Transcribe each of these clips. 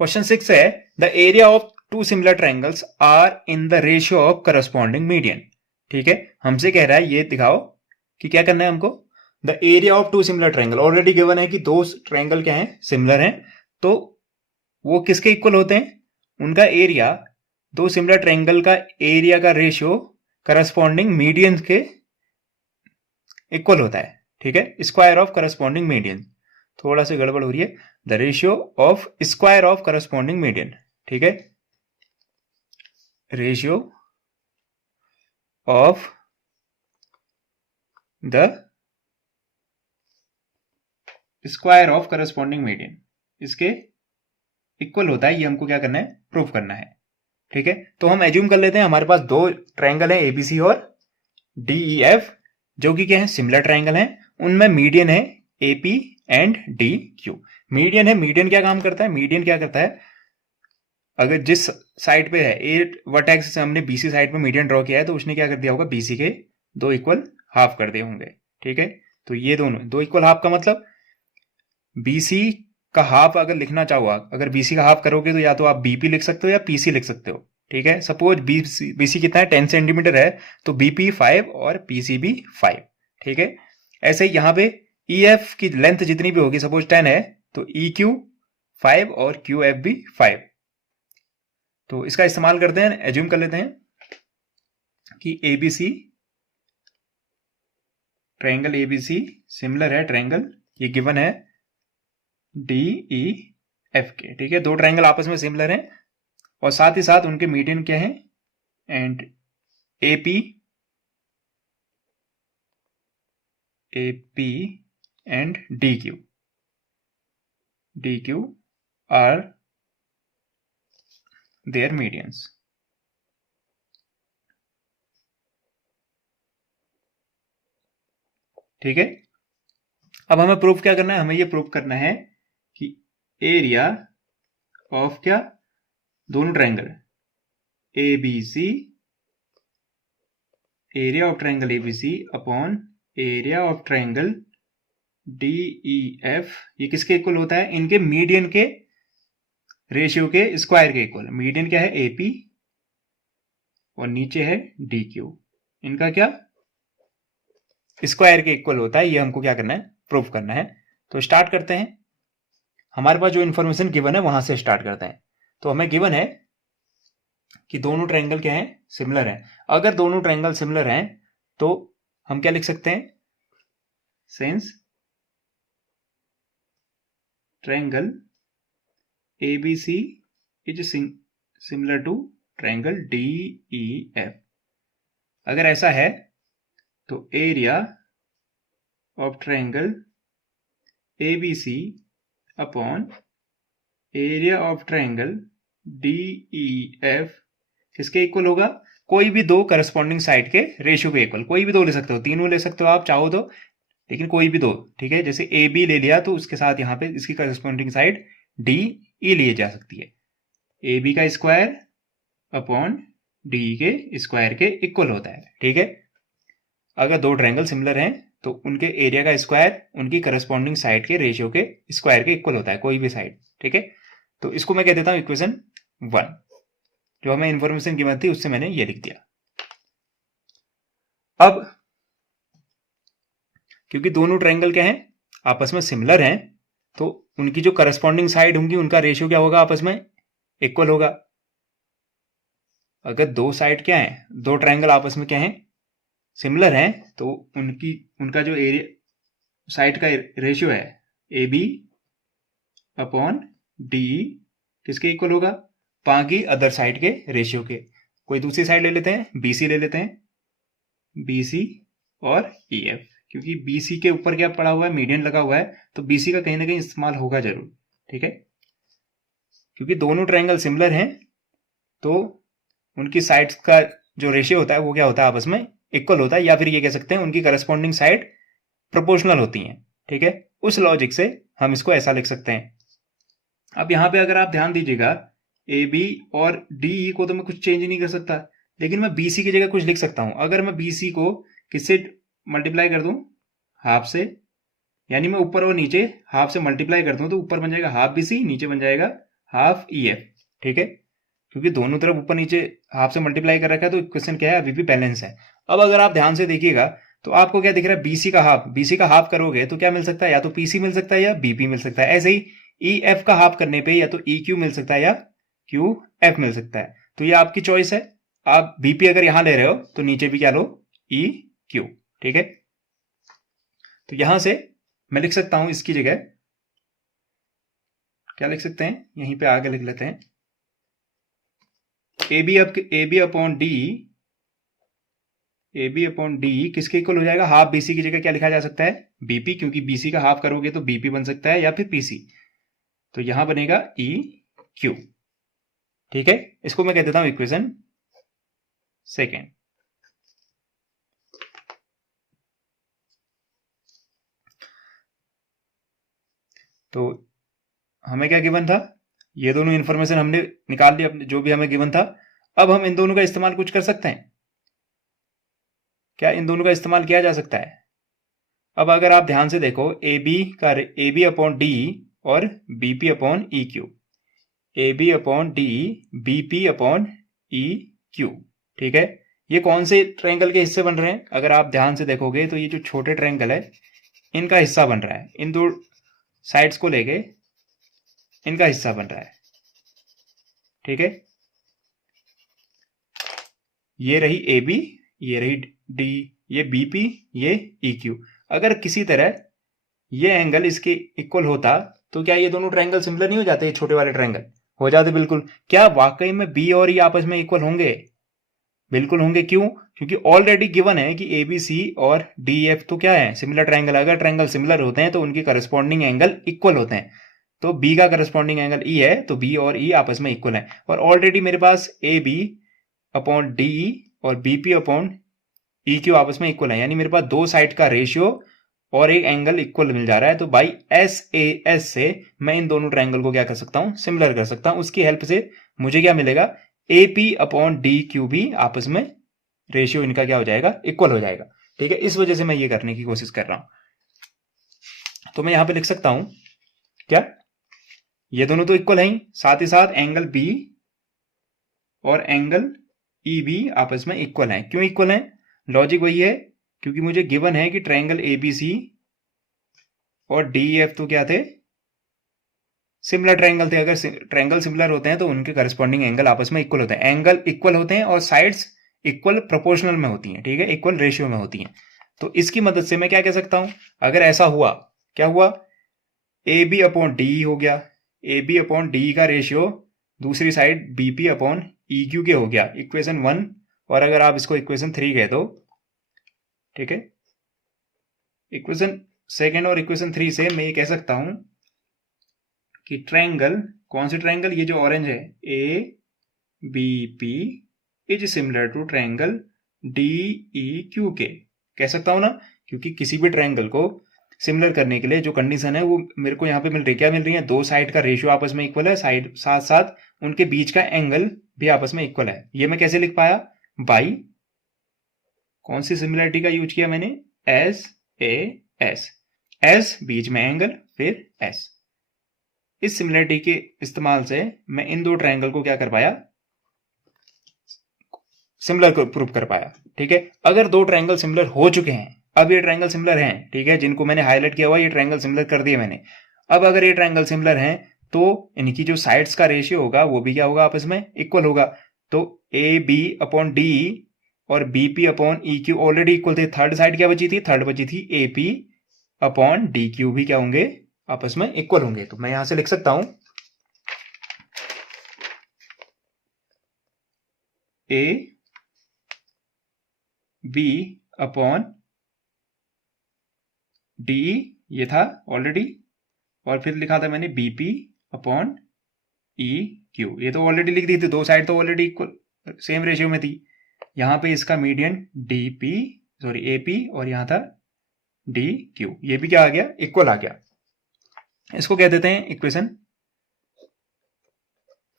Question 6 है the area of two similar triangles are in the ratio of corresponding median. ठीक है, हमसे कह रहा है ये दिखाओ कि क्या करना है हमको। The area of two similar triangle already given है कि दो ट्रायंगल क्या है, सिमिलर हैं, तो वो किसके इक्वल होते हैं, उनका एरिया, दो सिमिलर ट्रायंगल का एरिया का रेशियो करस्पॉन्डिंग मीडियन के इक्वल होता है। ठीक है, स्क्वायर ऑफ करस्पॉन्डिंग मीडियन, थोड़ा सा गड़बड़ हो रही है, the ratio of square of corresponding median. ठीक है, ratio of the square of corresponding median इसके इक्वल होता है, ये हमको क्या करना है, प्रूफ करना है। ठीक है, तो हम एज्यूम कर लेते हैं हमारे पास दो ट्रायंगल है एबीसी और डीईएफ, जो कि क्या है, सिमिलर ट्रायंगल हैं, उनमें मीडियन है AP and D Q. Median है, मीडियन क्या काम करता है, मीडियन क्या करता है, अगर जिस साइड पे है ए वर्टेक्स से हमने बीसी साइड पे मीडियन ड्रॉ किया है, तो उसने क्या कर दिया होगा, बीसी के दो इक्वल हाफ कर दिए होंगे। ठीक है, तो ये दोनों दो इक्वल हाफ का मतलब बीसी का हाफ अगर लिखना चाहो आप, अगर बीसी का हाफ करोगे तो या तो आप बीपी लिख सकते हो या पीसी लिख सकते हो। ठीक है, सपोज बीसी कितना है, 10 सेंटीमीटर है, तो बीपी 5 और पीसी भी 5। ठीक है, ऐसे ही यहां पे ईएफ की लेंथ जितनी भी होगी, सपोज 10 है, तो ई क्यू 5 और क्यू एफ भी 5। तो इसका इस्तेमाल करते हैं, एज्यूम कर लेते हैं कि एबीसी ट्रायंगल एबीसी सिमिलर है ट्रायंगल, ये गिवन है डी ई एफ के। ठीक है, दो ट्रायंगल आपस में सिमिलर हैं और साथ ही साथ उनके मीडियन क्या है, and AP and D Q are their medians. ठीक है, अब हमें प्रूफ क्या करना है, हमें ये प्रूफ करना है कि एरिया ऑफ क्या, दोनों triangle ABC, area of triangle ABC upon area of triangle DEF, ये किसके इक्वल होता है, इनके मीडियन के रेशियो के स्क्वायर के इक्वल। मीडियन क्या है, एपी और नीचे है डी क्यू, इनका क्या स्क्वायर के इक्वल होता है, ये हमको क्या करना है, प्रूफ करना है। तो स्टार्ट करते हैं, हमारे पास जो इन्फॉर्मेशन गिवन है वहां से स्टार्ट करते हैं। तो हमें गिवन है कि दोनों ट्रायंगल क्या है, सिमिलर हैं। अगर दोनों ट्रायंगल सिमिलर हैं तो हम क्या लिख सकते हैं, since triangle ABC is similar to triangle DEF, अगर ऐसा है तो area of triangle ABC upon area of triangle DEF किसके इक्वल होगा, कोई भी दो करस्पॉन्डिंग साइड के रेशियो के इक्वल। कोई भी दो ले सकते हो, तीनों ले सकते हो आप चाहो तो, लेकिन कोई भी दो। ठीक है, जैसे ए बी ले लिया तो उसके साथ यहाँ पे इसकी करस्पॉन्डिंग साइड डी ई लिए जा सकती है। ए बी का स्क्वायर अपॉन डी के स्क्वायर के इक्वल होता है। ठीक है, अगर दो ट्रायंगल सिमिलर हैं तो उनके एरिया का स्क्वायर उनकी करस्पॉन्डिंग साइड के रेशियो के स्क्वायर के इक्वल होता है, कोई भी साइड। ठीक है, तो इसको मैं कह देता हूं इक्वेशन 1, जो हमें इंफॉर्मेशन गिवन थी उससे मैंने ये लिख दिया। अब क्योंकि दोनों ट्रायंगल क्या हैं, आपस में सिमिलर हैं, तो उनकी जो करस्पॉन्डिंग साइड होंगी उनका रेशियो क्या होगा, आपस में इक्वल होगा। अगर दो साइड क्या है, दो ट्रायंगल आपस में क्या है, सिमिलर हैं, तो उनका जो एरिया साइड का रेशियो है ए बी अपॉन डी किसके इक्वल होगा, बाकी अदर साइड के रेशियो के। कोई दूसरी साइड ले लेते हैं, बीसी ले लेते हैं, बीसी और ईएफ, क्योंकि बीसी के ऊपर क्या पड़ा हुआ है, मीडियन लगा हुआ है, तो बीसी का कहीं ना कहीं इस्तेमाल होगा जरूर। ठीक है, क्योंकि दोनों ट्रायंगल सिमिलर हैं तो उनकी साइड्स का जो रेशियो होता है वो क्या होता है, आपस में इक्वल होता है, या फिर ये कह सकते हैं उनकी करस्पॉन्डिंग साइड प्रोपोर्शनल होती हैं। ठीक है, उस लॉजिक से हम इसको ऐसा लिख सकते हैं। अब यहां पे अगर आप ध्यान दीजिएगा, ए बी और डी को तो मैं कुछ चेंज नहीं कर सकता, लेकिन मैं बीसी की जगह कुछ लिख सकता हूं। अगर मैं बीसी को किससे मल्टीप्लाई कर दूं, हाफ से, यानी मैं ऊपर और नीचे हाफ से मल्टीप्लाई कर दूं तो ऊपर बन जाएगा हाफ बीसी, नीचे बन जाएगा हाफ ई एफ, ठीक है, क्योंकि दोनों तरफ ऊपर नीचे हाफ से मल्टीप्लाई कर रखा है तो इक्वेशन क्या है, अभी भी बैलेंस है। अब अगर आप ध्यान से देखिएगा तो आपको क्या दिख रहा है, बीसी का हाफ, बीसी का हाफ करोगे तो क्या मिल सकता है, या तो पीसी मिल सकता है या बीपी मिल सकता है। ऐसे ही ई एफ का हाफ करने पे या तो ई क्यू मिल सकता है या क्यू एफ मिल सकता है। तो ये आपकी चॉइस है, आप बीपी अगर यहां ले रहे हो तो नीचे भी क्या लो, ई क्यू, ठीक है। तो यहां से मैं लिख सकता हूं इसकी जगह क्या लिख सकते हैं, यहीं पे आगे लिख लेते हैं, ए बी अपॉन डी किसके इक्वल हो जाएगा, हाफ बीसी की जगह क्या लिखा जा सकता है, बीपी, क्योंकि बीसी का हाफ करोगे तो बीपी बन सकता है या फिर पीसी, तो यहां बनेगा ई क्यू, ठीक है। इसको मैं कह देता हूं इक्वेशन सेकेंड। तो हमें क्या गिवन था, ये दोनों इंफॉर्मेशन हमने निकाल ली अपने, जो भी हमें गिवन था। अब हम इन दोनों का इस्तेमाल कुछ कर सकते हैं क्या, इन दोनों का इस्तेमाल किया जा सकता है। अब अगर आप ध्यान से देखो, ए बी अपॉन डी और BP upon E Q, A B upon D BP upon E Q, ठीक है। ये कौन से ट्रायंगल के हिस्से बन रहे हैं, अगर आप ध्यान से देखोगे तो ये जो छोटे ट्रायंगल है इनका हिस्सा बन रहा है, इन दो साइड्स को लेके इनका हिस्सा बन रहा है, ठीक है। ये रही ए बी, ये रही डी, ये बीपी, ये ई क्यू। अगर किसी तरह ये एंगल इसके इक्वल होता तो क्या ये दोनों ट्रायंगल सिमिलर नहीं हो जाते, ये छोटे वाले ट्रायंगल हो जाते बिल्कुल। क्या वाकई में बी और ई आपस में इक्वल होंगे, बिल्कुल होंगे। क्यों, क्योंकि ऑलरेडी गिवन है कि ए बी सी और डी एफ तो क्या है, सिमिलर ट्रायंगल। अगर ट्रायंगल सिमिलर होते हैं तो उनके करस्पॉन्डिंग एंगल इक्वल होते हैं। तो बी का करस्पॉन्डिंग एंगल ई है, तो बी और ई आपस में इक्वल है। और ऑलरेडी मेरे पास ए बी अपॉन डी और बीपी अपॉन ई क्यू आपस में इक्वल है, यानी मेरे पास दो साइड का रेशियो और एक एंगल इक्वल मिल जा रहा है। तो बाई एस से मैं इन दोनों ट्रायंगल को क्या कर सकता हूं, सिमिलर कर सकता हूं। उसकी हेल्प से मुझे क्या मिलेगा, ए पी अपॉन डी क्यू भी आपस में रेशियो इनका क्या हो जाएगा, इक्वल हो जाएगा, ठीक है। इस वजह से मैं ये करने की कोशिश कर रहा हूं। तो मैं यहां पे लिख सकता हूं क्या, ये दोनों तो इक्वल है ही, साथ ही साथ एंगल बी और एंगल ई भी आपस में इक्वल है। क्यों इक्वल है, लॉजिक वही है, क्योंकि मुझे गिवन है कि ट्रायंगल एबीसी और डी एफ तो क्या थे, सिमिलर ट्रायंगल थे। अगर ट्रायंगल सिमिलर होते हैं तो उनके करस्पॉन्डिंग एंगल आपस में इक्वल होते हैं, एंगल इक्वल होते हैं और साइड्स इक्वल प्रोपोर्शनल में होती हैं, ठीक है, इक्वल रेशियो में होती हैं। तो इसकी मदद से मैं क्या कह सकता हूं, अगर ऐसा हुआ, क्या हुआ, ए बी अपॉन डी हो गया, ए बी अपॉन डी का रेशियो दूसरी side BP upon E Q के हो गया, इक्वेशन 1। और अगर आप इसको इक्वेशन 3 कह दो, ठीक है, इक्वेशन सेकेंड और इक्वेशन 3 से मैं ये कह सकता हूं कि ट्रायंगल, कौन सी ट्रायंगल, ये जो ऑरेंज है, A B P is similar to triangle D E Q के, कह सकता हूं ना, क्योंकि किसी भी ट्रायंगल को सिमिलर करने के लिए जो कंडीशन है वो मेरे को यहाँ पे मिल रही है, क्या मिल रही है, दो साइड का रेशियो आपस में इक्वल है, साइड साथ साथ उनके बीच का एंगल भी आपस में इक्वल है। ये मैं कैसे लिख पाया, बाई कौन सी सिमिलरिटी का यूज किया मैंने, एस ए एस, एस बीच में एंगल फिर एस। इस सिमिलरिटी के इस्तेमाल से मैं इन दो ट्रायंगल को क्या कर पाया, सिमिलर को प्रूव कर पाया, ठीक है। अगर दो ट्रायंगल सिमिलर हो चुके हैं, अब ये ट्रायंगल सिमिलर हैं, ठीक है, जिनको मैंने हाईलाइट किया हुआ ये ट्रायंगल सिमिलर कर दिए मैंने। अब अगर ये ट्रायंगल सिमिलर हैं तो इनकी जो साइड्स का रेशियो होगा वो भी क्या होगा, आपस में इक्वल होगा। तो ए बी अपॉन डी और BP upon E Q already equal थे, थर्ड साइड क्या बची थी, थर्ड बची थी ए पी अपॉन डी क्यू भी क्या होंगे, आपस में इक्वल होंगे। तो मैं यहां से लिख सकता हूं ए बी अपॉन डी, ये था ऑलरेडी, और फिर लिखा था मैंने बीपी अपॉन ई क्यू, ये तो ऑलरेडी लिख दी थी, दो साइड तो ऑलरेडी इक्वल सेम रेशियो में थी। यहां पे इसका मीडियन डीपी, सॉरी एपी, और यहां था डी क्यू, ये भी क्या आ गया, इक्वल आ गया। इसको कह देते हैं इक्वेशन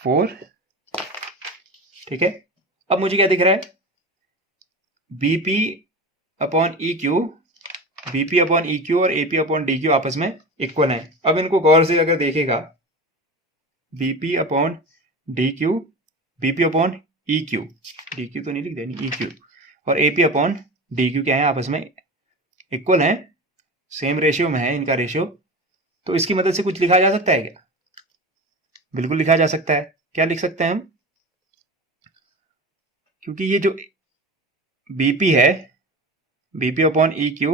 4, ठीक है। अब मुझे क्या दिख रहा है, BP upon E Q, BP upon E Q और एपी अपॉन डी क्यू आपस में इक्वल है। अब इनको गौर से अगर देखेगा BP upon D Q, BP upon E Q, D Q तो नहीं लिख देनी, ई क्यू, और एपी अपॉन डी क्यू क्या है, आपस में इक्वल है, सेम रेशियो में है इनका रेशियो। तो इसकी मदद से कुछ लिखा जा सकता है क्या? बिल्कुल लिखा जा सकता है। क्या लिख सकते हैं हम? क्योंकि ये जो बीपी है, बीपी अपॉन ई क्यू,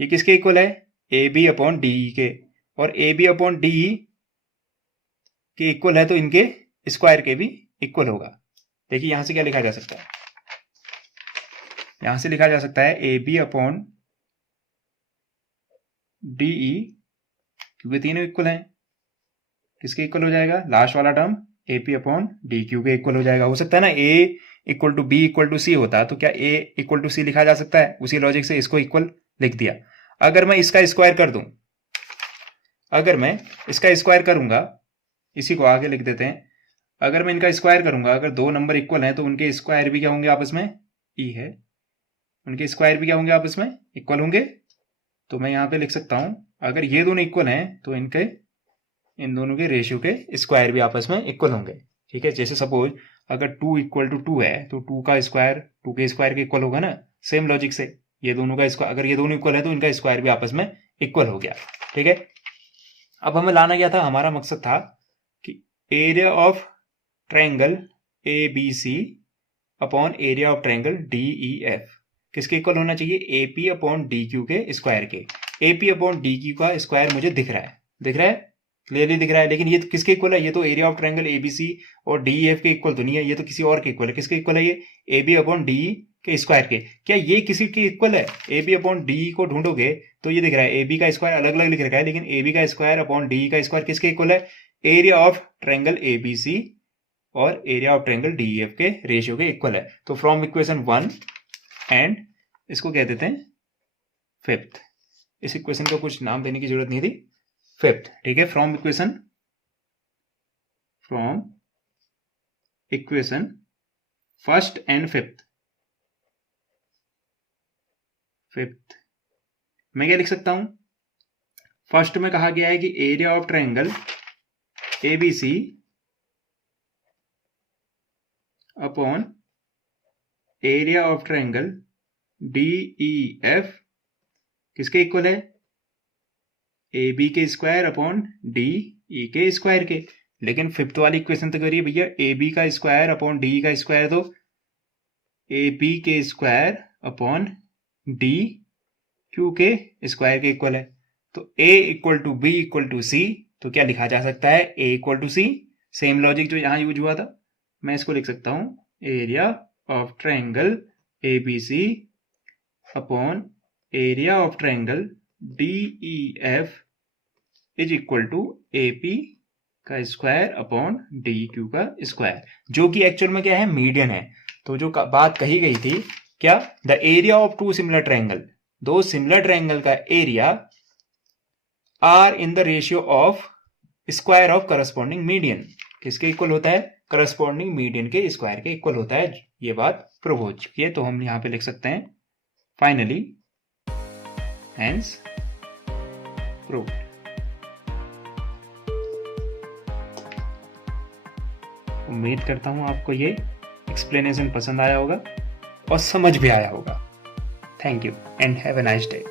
ये किसके इक्वल है? ए बी अपॉन डी के, और ए बी अपॉन डी के इक्वल है तो इनके स्क्वायर के भी इक्वल होगा। देखिए यहां से क्या लिखा जा सकता है, यहां से लिखा जा सकता है A B upon D E, क्योंकि तीनों इक्वल हैं, किसके इक्वल हो जाएगा? लास्ट वाला term A P upon D Q के इक्वल हो जाएगा। हो सकता है ना A equal to B equal to C होता, तो क्या ए इक्वल टू सी लिखा जा सकता है? उसी लॉजिक से इसको इक्वल लिख दिया। अगर मैं इसका स्क्वायर कर दूं, अगर मैं इसका स्क्वायर करूंगा, इसी को आगे लिख देते हैं, अगर मैं इनका स्क्वायर करूंगा, अगर दो नंबर इक्वल हैं तो उनके स्क्वायर भी क्या होंगे आपस में? ई है, उनके स्क्वायर भी क्या होंगे आपस में? इक्वल होंगे। तो मैं यहां पे लिख सकता हूं, अगर ये दोनों इक्वल हैं तो इनके, इन दोनों के रेशियो के स्क्वायर भी आपस में इक्वल होंगे। ठीक है, जैसे सपोज अगर 2 इक्वल टू 2 है तो 2 का स्क्वायर 2 के स्क्वायर के इक्वल होगा ना, सेम लॉजिक से ये दोनों का स्क्वायर, अगर ये दोनों इक्वल है तो इनका स्क्वायर भी आपस में इक्वल हो गया। ठीक है, अब हमें लाना क्या था? हमारा मकसद था कि area of triangle A B C upon area of triangle D E F किसके इक्वल होना चाहिए? A P upon D Q के स्क्वायर के। A P upon D Q का स्क्वायर मुझे दिख रहा है, दिख रहा है, क्लियरली दिख रहा है, लेकिन ये किसके इक्वल है? ये तो एरिया ऑफ ट्रायंगल एबीसी और डी एफ के इक्वल तो नहीं है, ये तो किसी और के इक्वल है। किसके इक्वल है? ये ए बी अपॉन डी के स्क्वायर के। क्या ये किसी के इक्वल है? ए बी अपॉन डी को ढूंढोगे तो ये दिख रहा है ए बी का स्क्वायर अलग अलग लिख रखा है, लेकिन ए बी का स्क्वायर अपॉन डी का स्क्वायर किसके इक्वल है? एरिया ऑफ ट्रायंगल एबीसी और area of triangle D F के रेशियो के इक्वल है। तो फ्रॉम इक्वेशन 1 एंड इसको कह देते हैं फिफ्थ। इस इक्वेशन को कुछ नाम देने की जरूरत नहीं थी, फिफ्थ। ठीक है, from equation first and fifth मैं क्या लिख सकता हूं? फर्स्ट में कहा गया है कि area of triangle ABC upon area of triangle DEF किसके इक्वल है? ए बी के स्क्वायर अपॉन डी ई के स्क्वायर के। लेकिन फिफ्थ वाली इक्वेशन तो करिए भैया, ए बी का स्क्वायर अपॉन डी का स्क्वायर तो ए बी के स्क्वायर अपॉन डी क्यू के स्क्वायर के इक्वल है। तो A equal to B equal to C, तो क्या लिखा जा सकता है? A equal to C. Same logic जो यहां यूज हुआ था, मैं इसको लिख सकता हूं area of triangle ABC upon area of triangle DEF is equal to AP का स्क्वायर अपॉन DQ का स्क्वायर, जो कि एक्चुअल में क्या है? मीडियन है। तो जो बात कही गई थी क्या? The area of two similar triangle, दो सिमिलर ट्रायंगल का area are in the ratio of square of corresponding median किसके इक्वल होता है? करस्पॉन्डिंग मीडियन के स्क्वायर के इक्वल होता है। ये बात प्रूव हो चुकी है, तो हम यहां पे लिख सकते हैं फाइनली हेंस प्रूव्ड। उम्मीद करता हूं आपको ये एक्सप्लेनेशन पसंद आया होगा और समझ भी आया होगा। Thank you and have a nice day.